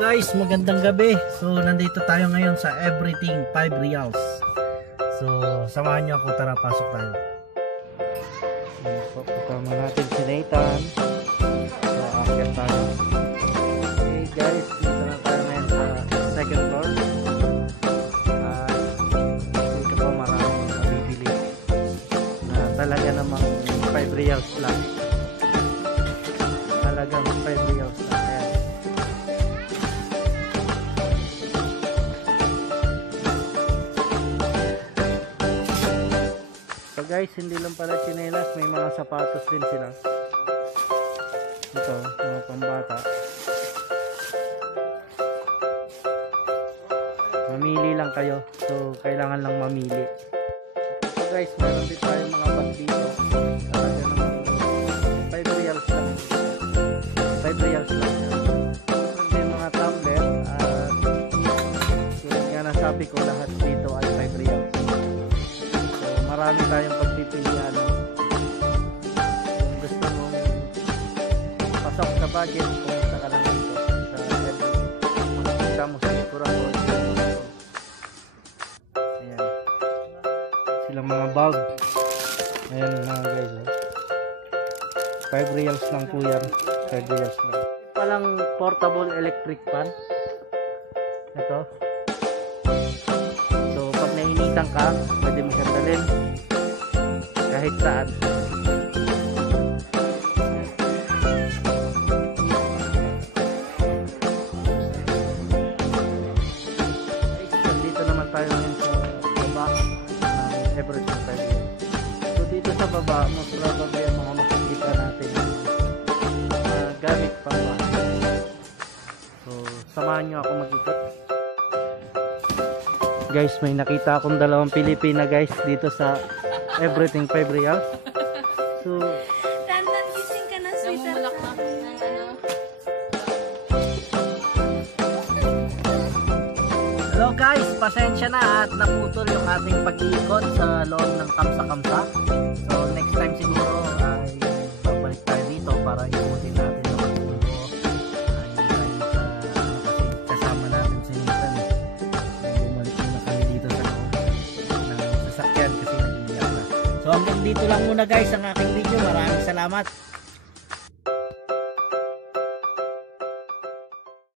Guys, magandang gabi. So nandito tayo ngayon sa Everything 5 Reals. So samahan nyo ako, tara pasok tayo. So kasama natin si Nathan. So akit tayo. Okay guys, dito na tayo ngayon sa second floor. Dito po maraming mabibili na talaga namang 5 Reals lang. Talagang 5 Reals lang. Guys, hindi lang pala tsinelas, may mga sapatos din sila. Ito, mga pambata. Mamili lang kayo. So, kailangan lang mamili. So guys, meron din tayo mga bag dito. Talaga naman 5 reals lang. 5 reals lang. Meron din mga tumbler. At tulad nga nasabi ko, lahat dito ay 5 reals. Marami tayong pagpipilian. Kung gusto mong pasok sa budget, pumunta ka lang dito sa Everything. Makikita mo sa likuran ko. Ayan. Silang mga bulb. Ayan mga guys. 5 reals lang po yan. 5 reals lang. Palang portable electric fan. Ito. So pag nainitan ka, pwede mo siyang dalhin kahit saan. Dito naman tayo ngayon sa baba ng Everything 5. So dito sa baba, most probably ang mga makikita natin gamit pa ba. So samahan nyo ako mag-ikot. Guys, may nakita akong dalawang Pilipina guys dito sa Everything 5 Reals. So, Tantan, gising ka na, sweet. Namumulak na. hello guys, pasensya na at naputol yung ating pag-iikot sa loob ng Kamsa-Kamsa. So, next time siguro ay babalik tayo dito para ikutin natin yung pagpulo. Kasi kasama natin si Nathan. Bumalik muna kami dito sa loob ng sasakyan kasi nag-iiyak na. So hanggang dito lang muna guys ang aking video. Maraming salamat.